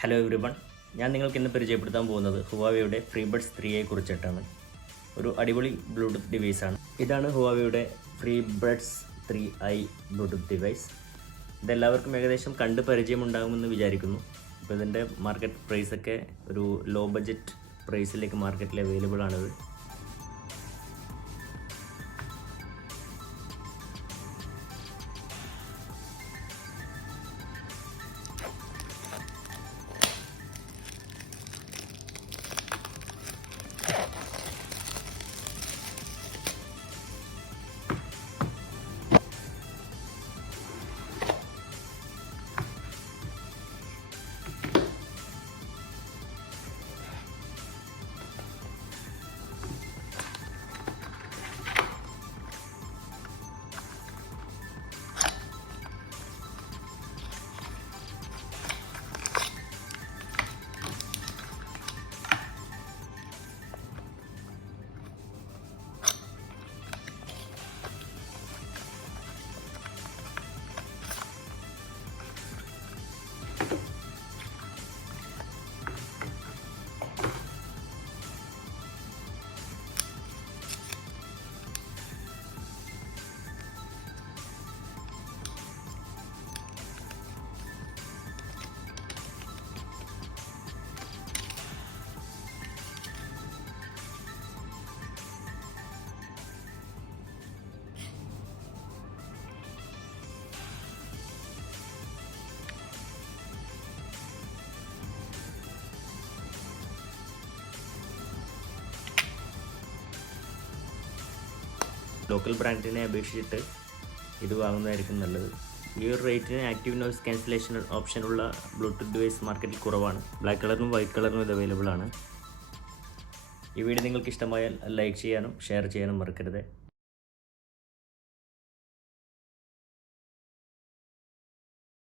Hello everyone, ഞാൻ നിങ്ങൾക്ക് ഇന്ന് പരിചയപ്പെടുത്താൻ പോകുന്നത് ഹുവാവയുടെ ഫ്രീബഡ്സ് 3യെ കുറിച്ചിട്ടാണ്. ഒരു അടിപൊളി ബ്ലൂടൂത്ത് ഡിവൈസാണ്. ഇതാണ് ഹുവാവയുടെ ഫ്രീബഡ്സ് 3i ബ്ലൂടൂത്ത് ഡിവൈസ്. ഇതെല്ലാവർക്കും ഏകദേശം കണ്ട് പരിചയമുണ്ടാകുമെന്ന് വിചാരിക്കുന്നു. ഇപ്പോൾ ഇതിൻ്റെ മാർക്കറ്റ് പ്രൈസൊക്കെ ഒരു ലോ ബഡ്ജറ്റ് പ്രൈസിലേക്ക് മാർക്കറ്റിൽ അവൈലബിൾ ആണിത്. ലോക്കൽ ബ്രാൻഡിനെ അപേക്ഷിച്ചിട്ട് ഇത് വാങ്ങുന്നതായിരിക്കും നല്ലത്. ഈ ഒരു റേറ്റിന് ആക്റ്റീവ് നോയ്സ് ക്യാൻസലേഷൻ ഓപ്ഷനുള്ള ബ്ലൂടൂത്ത് ഡിവൈസ് മാർക്കറ്റിൽ കുറവാണ്. ബ്ലാക്ക് കളറിനും വൈറ്റ് കളറിനും ഇത് അവൈലബിൾ ആണ്. ഈ വീഡിയോ നിങ്ങൾക്ക് ഇഷ്ടമായാൽ ലൈക്ക് ചെയ്യാനും ഷെയർ ചെയ്യാനും മറക്കരുത്.